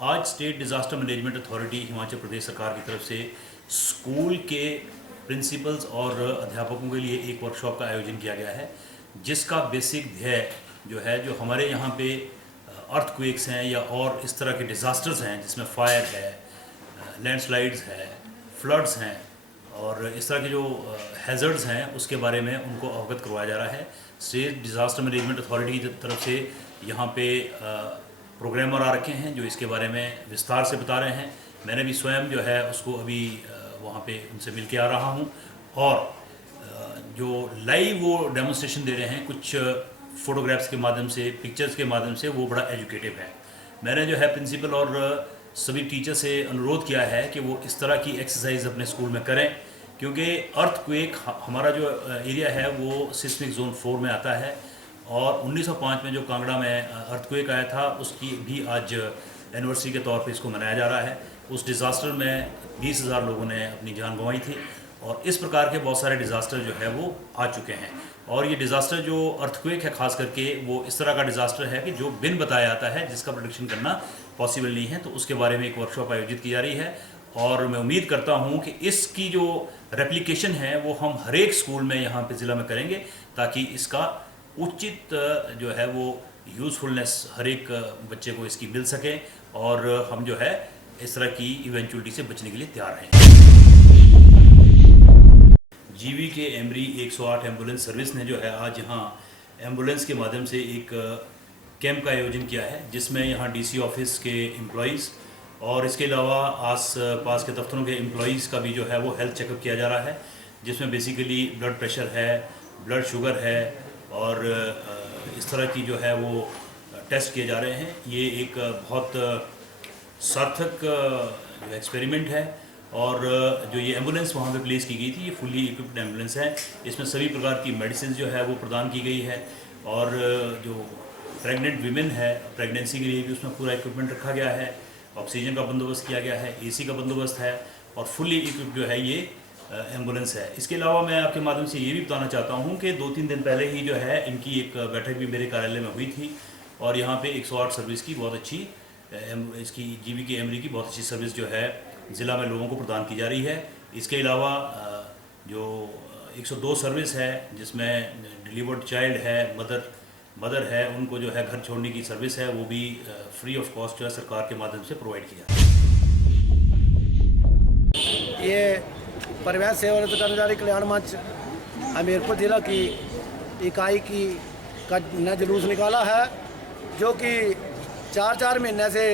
आज state disaster management authority Himachal Pradesh सरकार की तरफ से स्कूल के प्रिंसिपल्स और अध्यापकों के लिए एक वर्कशॉप का आयोजन किया गया है, जिसका बेसिक ध्येय जो हमारे यहाँ पे अर्थक्वेक्स हैं या और इस तरह के डिज़ास्टर्स हैं जिसमें फायर है, लैंडस्लाइड्स है, फ्लड्स हैं और इस तरह के जो हैज़र्ड्स हैं उसके बारे में उनको अवगत करवाया जा रहा है। स्टेट डिज़ास्टर मैनेजमेंट अथॉरिटी की तरफ से यहाँ पे प्रोग्रामर आ रखे हैं जो इसके बारे में विस्तार से बता रहे हैं। मैंने भी स्वयं जो है उसको अभी वहाँ पे उनसे मिल के आ रहा हूँ और जो लाइव वो डेमोन्स्ट्रेशन दे रहे हैं कुछ फ़ोटोग्राफ्स के माध्यम से, पिक्चर्स के माध्यम से, वो बड़ा एजुकेटिव है। मैंने जो है प्रिंसिपल और सभी टीचर से अनुरोध किया है कि वो इस तरह की एक्सरसाइज अपने स्कूल में करें, क्योंकि अर्थक्वेक हमारा जो एरिया है वो सिस्मिक जोन 4 में आता है और 1905 में जो कांगड़ा में अर्थक्वेक आया था उसकी भी आज एनिवर्सरी के तौर पे इसको मनाया जा रहा है। उस डिज़ास्टर में 20,000 लोगों ने अपनी जान गंवाई थी और इस प्रकार के बहुत सारे डिज़ास्टर जो है वो आ चुके हैं और ये डिज़ास्टर जो अर्थक्वेक है ख़ास करके वो इस तरह का डिज़ास्टर है कि जो बिन बताया जाता है, जिसका प्रेडिक्शन करना पॉसिबल नहीं है। तो उसके बारे में एक वर्कशॉप आयोजित की जा रही है और मैं उम्मीद करता हूँ कि इसकी जो रेप्लिकेशन है वो हम हर एक स्कूल में यहाँ पे ज़िला में करेंगे, ताकि इसका उचित जो है वो यूज़फुलनेस हर एक बच्चे को इसकी मिल सके और हम जो है इस तरह की इवेंचुअलिटी से बचने के लिए तैयार हैं। जीवी के एमरी 108 एम्बुलेंस सर्विस ने जो है आज यहाँ एम्बुलेंस के माध्यम से एक कैंप का आयोजन किया है, जिसमें यहाँ डीसी ऑफिस के एम्प्लॉइज़ और इसके अलावा आस पास के दफ्तरों के एम्प्लॉइज़ का भी जो है वो हेल्थ चेकअप किया जा रहा है, जिसमें बेसिकली ब्लड प्रेशर है, ब्लड शुगर है और इस तरह की जो है वो टेस्ट किए जा रहे हैं। ये एक बहुत सार्थक जो एक्सपेरिमेंट है और जो ये एम्बुलेंस वहाँ पे प्लेस की गई थी ये फुली इक्विप्ड एम्बुलेंस है। इसमें सभी प्रकार की मेडिसिन जो है वो प्रदान की गई है और जो प्रेग्नेंट वीमेन है प्रेगनेंसी के लिए भी उसमें पूरा इक्विपमेंट रखा गया है, ऑक्सीजन का बंदोबस्त किया गया है, एसी का बंदोबस्त है और फुली इक्विप्ड जो है ये एम्बुलेंस है। इसके अलावा मैं आपके माध्यम से ये भी बताना चाहता हूँ कि 2-3 दिन पहले ही जो है इनकी एक बैठक भी मेरे कार्यालय में हुई थी और यहाँ पे 108 सर्विस की बहुत अच्छी इसकी जीवी के एमरी की बहुत अच्छी सर्विस जो है ज़िला में लोगों को प्रदान की जा रही है। इसके अलावा जो 102 सर्विस है जिसमें डिलीवर्ड चाइल्ड है, मदर है, उनको जो है घर छोड़ने की सर्विस है वो भी फ्री ऑफ कॉस्ट जो है सरकार के माध्यम से प्रोवाइड किया। ये परिवहन सेवा कर्मचारी कल्याण मंच हमीरपुर जिला की इकाई का ने जुलूस निकाला है, जो कि 4-4 महीने से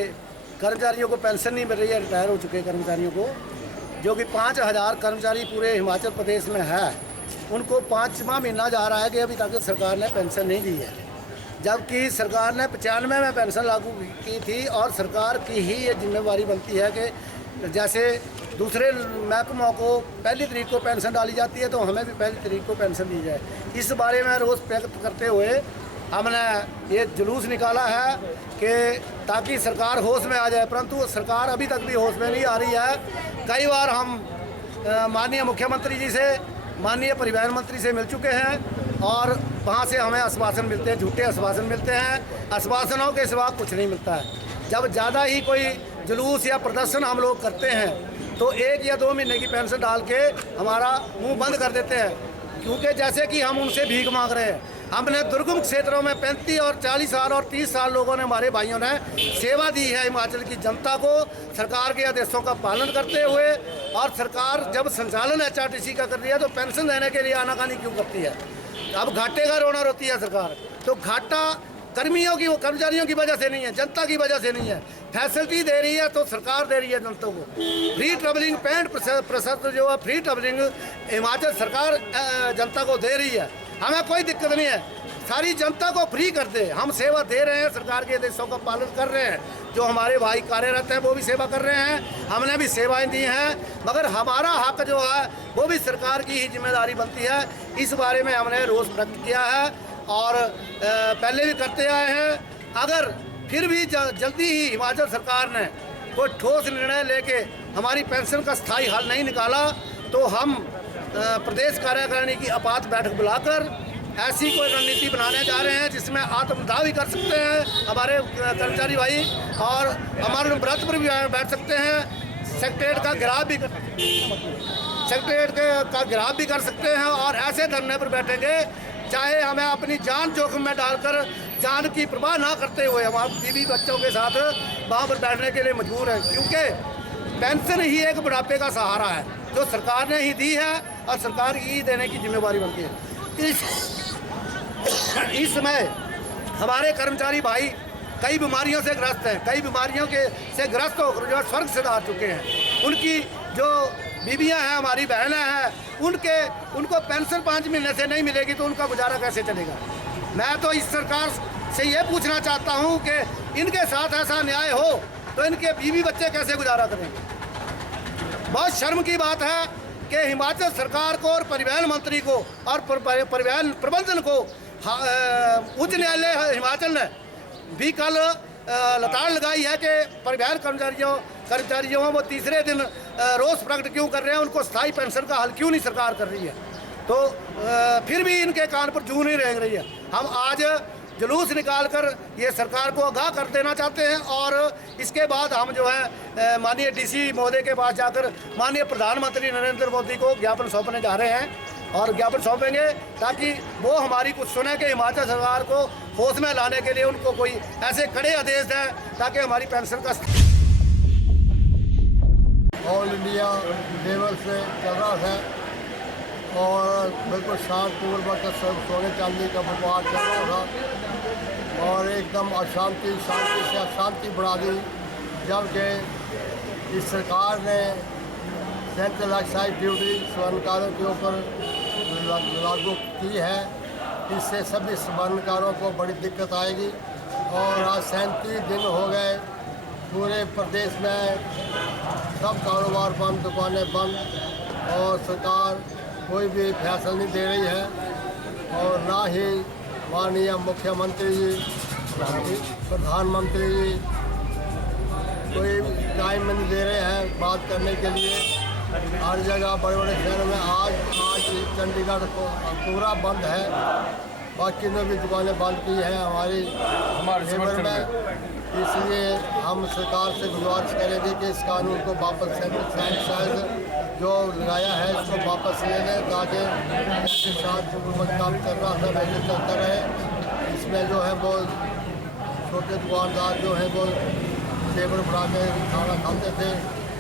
कर्मचारियों को पेंशन नहीं मिल रही है, रिटायर हो चुके कर्मचारियों को, जो कि 5,000 कर्मचारी पूरे हिमाचल प्रदेश में है, उनको 5वां महीना जा रहा है कि अभी तक सरकार ने पेंशन नहीं दी है, जबकि सरकार ने 95 में पेंशन लागू की थी और सरकार की ही ये जिम्मेवारी बनती है कि जैसे दूसरे महकमों को 1 तारीख को पेंशन डाली जाती है तो हमें भी 1 तारीख को पेंशन दी जाए। इस बारे में रोष व्यक्त करते हुए हमने ये जुलूस निकाला है कि ताकि सरकार होश में आ जाए, परंतु सरकार अभी तक भी होश में नहीं आ रही है। कई बार हम माननीय मुख्यमंत्री जी से, माननीय परिवहन मंत्री से मिल चुके हैं और वहाँ से हमें आश्वासन मिलते हैं, झूठे आश्वासन मिलते हैं, आश्वासनों के सिवा कुछ नहीं मिलता है। जब ज़्यादा ही कोई जुलूस या प्रदर्शन हम लोग करते हैं तो 1 या 2 महीने की पेंशन डाल के हमारा मुंह बंद कर देते हैं, क्योंकि जैसे कि हम उनसे भीख मांग रहे हैं। हमने दुर्गम क्षेत्रों में 35 और 40 साल और 30 साल लोगों ने, हमारे भाइयों ने सेवा दी है हिमाचल की जनता को, सरकार के आदेशों का पालन करते हुए। और सरकार जब संचालन HRTC का कर रही है तो पेंशन देने के लिए आनाकानी क्यों करती है? अब घाटे का रोना रोती है सरकार, तो घाटा कर्मियों की, वो कर्मचारियों की वजह से नहीं है, जनता की वजह से नहीं है। फैसिलिटी दे रही है तो सरकार दे रही है जनता को। फ्री ट्रेवलिंग 65% जो है फ्री ट्रेवलिंग हिमाचल सरकार जनता को दे रही है, हमें कोई दिक्कत नहीं है, सारी जनता को फ्री कर दे। हम सेवा दे रहे हैं, सरकार के आदेशों का पालन कर रहे हैं, जो हमारे भाई कार्यरत हैं वो भी सेवा कर रहे हैं, हमने भी सेवाएं दी हैं, मगर हमारा हक जो है वो भी सरकार की ही जिम्मेदारी बनती है। इस बारे में हमने रोष व्यक्त किया है और पहले भी करते आए हैं। अगर फिर भी जल्दी ही हिमाचल सरकार ने कोई ठोस निर्णय लेके हमारी पेंशन का स्थायी हल नहीं निकाला तो हम प्रदेश कार्यकारिणी की आपात बैठक बुलाकर ऐसी कोई रणनीति बनाने जा रहे हैं जिसमें आत्मदाह भी कर सकते हैं हमारे कर्मचारी भाई, और हमारे व्रत पर भी बैठ सकते हैं, सेक्रेटरीट का घेराव भी कर सकते हैं। और ऐसे धरने पर बैठेंगे चाहे हमें अपनी जान जोखिम में डालकर, जान की परवाह ना करते हुए हम बीवी बच्चों के साथ वहाँ पर बैठने के लिए मजबूर हैं, क्योंकि पेंशन ही एक बुढ़ापे का सहारा है जो सरकार ने ही दी है और सरकार ही देने की जिम्मेवारी बनती है। इस समय हमारे कर्मचारी भाई कई बीमारियों से ग्रस्त हैं, कई बीमारियों से ग्रस्त होकर जो स्वर्ग से आ चुके हैं। उनकी जो बीबियां हैं, हमारी बहनें हैं, उनको पेंशन 5 महीने से नहीं मिलेगी तो उनका गुजारा कैसे चलेगा। मैं तो इस सरकार से ये पूछना चाहता हूँ कि इनके साथ ऐसा न्याय हो तो इनके बीवी बच्चे कैसे गुजारा करेंगे। बहुत शर्म की बात है कि हिमाचल सरकार को और परिवहन मंत्री को और परिवहन प्रबंधन को उच्च न्यायालय हिमाचल ने भी कल लताड़ लगाई है कि परिवहन कर्मचारियों वो तीसरे दिन रोष प्रकट क्यों कर रहे हैं, उनको स्थायी पेंशन का हल क्यों नहीं सरकार कर रही है। तो फिर भी इनके कान पर जूं नहीं रह रही है। हम आज जुलूस निकाल कर ये सरकार को आगाह कर देना चाहते हैं और इसके बाद हम जो है माननीय डीसी महोदय के पास जाकर माननीय प्रधानमंत्री नरेंद्र मोदी को ज्ञापन सौंपने जा रहे हैं और ज्ञापन सौंपेंगे ताकि वो हमारी कुछ सुने कि हिमाचल सरकार को होश में लाने के लिए उनको कोई ऐसे कड़े आदेश दें ताकि हमारी पेंशन का ऑल इंडिया लेवल से चल रहा है और बिल्कुल शांतिपूर्वक सोने चांदी का व्यापार चल रहा था और एकदम शांति से अशांति बढ़ा दी जबकि इस सरकार ने सेंट्रल एक्साइज ड्यूटी स्वर्णकारों के ऊपर लागू की है। इससे सभी स्वर्णकारों को बड़ी दिक्कत आएगी और आज 37 दिन हो गए पूरे प्रदेश में सब कारोबार बंद, दुकानें बंद और सरकार कोई भी फैसला नहीं दे रही है और ना ही माननीय मुख्यमंत्री जी, प्रधानमंत्री जी कोई टाइम नहीं दे रहे हैं बात करने के लिए। हर जगह बड़े बड़े शहरों में आज चंडीगढ़ को पूरा बंद है, बाकी ने भी दुकानें बंद की हैं हमारे समर्थन में। इसलिए हम सरकार से गुजारिश करेंगे कि इस कानून को वापस सेंट्रल जो लगाया है इसको वापस ले लें ताकि इसके साथ काम कर रहा था वैसे चलता रहे। इसमें जो है वो छोटे दुकानदार जो हैं वो टेबल बढ़ा के खाना खाते थे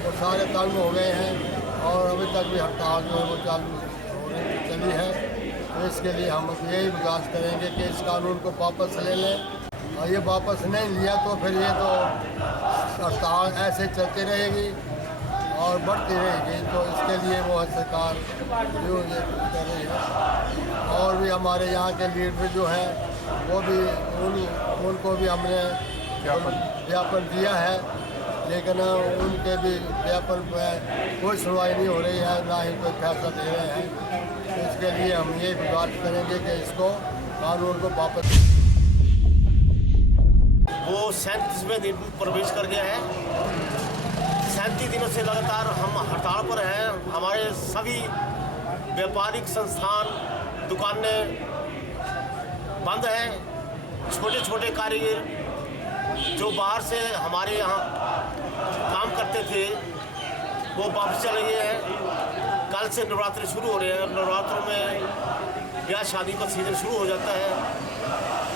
वो सारे तंग हो गए हैं और अभी तक भी हड़ताल जो है वो चली है। तो इसके लिए हम यही गुजारिश करेंगे कि इस कानून को वापस ले लें और ये वापस नहीं लिया तो फिर ये तो हड़ताल ऐसे चलती रहेगी और बढ़ती रहेगी। तो इसके लिए वो सरकार जो ये कर रही है और भी हमारे यहाँ के लीडर जो हैं वो भी उनको भी हमने ज्ञापन दिया है लेकिन उनके भी ज्ञापन पर कोई सुनवाई नहीं हो रही है, ना ही कोई फैसला दे रहे हैं। तो इसके लिए हम ये गुजारिश करेंगे कि इसको कानून को वापस वो 37वें दिन प्रवेश कर गया है। 37 दिनों से लगातार हम हड़ताल पर हैं। हमारे सभी व्यापारिक संस्थान दुकानें बंद हैं। छोटे छोटे कारीगर जो बाहर से हमारे यहाँ काम करते थे वो वापस चले गए हैं। कल से नवरात्रि शुरू हो रहे हैं। नवरात्रों में ब्याह शादी का सीज़न शुरू हो जाता है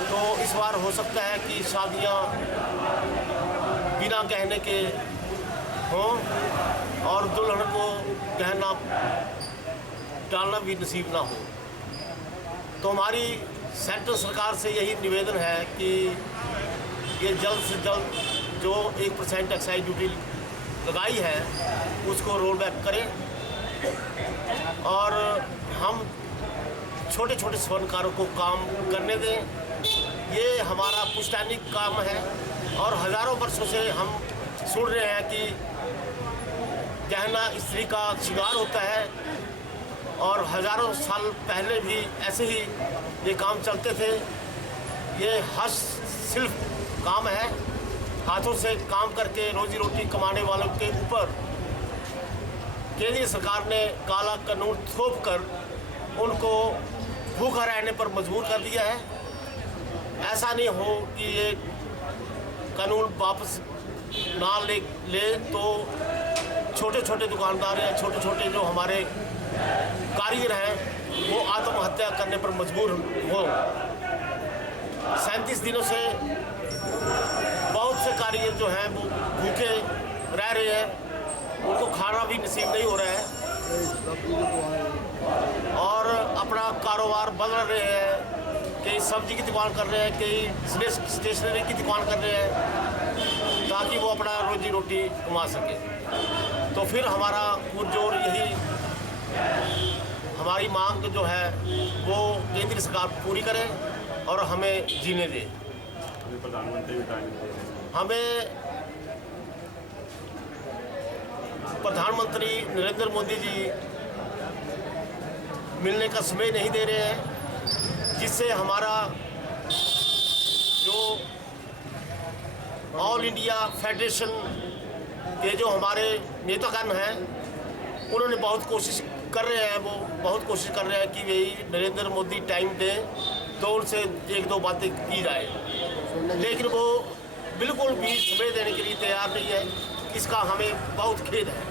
तो इस बार हो सकता है कि शादियां बिना गहने के हों और दुल्हन को गहना डालना भी नसीब ना हो। तो हमारी सेंट्रल सरकार से यही निवेदन है कि ये जल्द से जल्द जो 1% एक्साइज ड्यूटी लगाई है उसको रोल बैक करें और हम छोटे छोटे स्वर्णकारों को काम करने दें। ये हमारा पुश्तैनी काम है और हज़ारों वर्षों से हम सुन रहे हैं कि गहना स्त्री का शिंगार होता है और हज़ारों साल पहले भी ऐसे ही ये काम चलते थे। ये हस्तशिल्प काम है, हाथों से काम करके रोजी रोटी कमाने वालों के ऊपर केंद्रीय सरकार ने काला कानून थोप कर उनको भूखा रहने पर मजबूर कर दिया है। ऐसा नहीं हो कि ये कानून वापस ना ले तो छोटे छोटे दुकानदार या छोटे छोटे जो हमारे कारीगर हैं वो आत्महत्या करने पर मजबूर हो। 37 दिनों से बहुत से कारीगर जो हैं वो भूखे रह रहे हैं, उनको खाना भी नसीब नहीं हो रहा है और अपना कारोबार बदल रहे हैं। कई सब्जी की दुकान कर रहे हैं, कई स्टेशनरी की दुकान कर रहे हैं ताकि वो अपना रोजी रोटी कमा सके। तो फिर हमारा पुरजोर यही हमारी मांग जो है वो केंद्र सरकार पूरी करे और हमें जीने दे। हमें प्रधानमंत्री नरेंद्र मोदी जी मिलने का समय नहीं दे रहे हैं, जिससे हमारा जो ऑल इंडिया फेडरेशन के जो हमारे नेतागण हैं उन्होंने बहुत कोशिश कर रहे हैं, वो बहुत कोशिश कर रहे हैं कि वही नरेंद्र मोदी टाइम दें तो उनसे एक दो बातें की जाए, लेकिन वो बिल्कुल भी समय देने के लिए तैयार नहीं है। इसका हमें बहुत खेद है।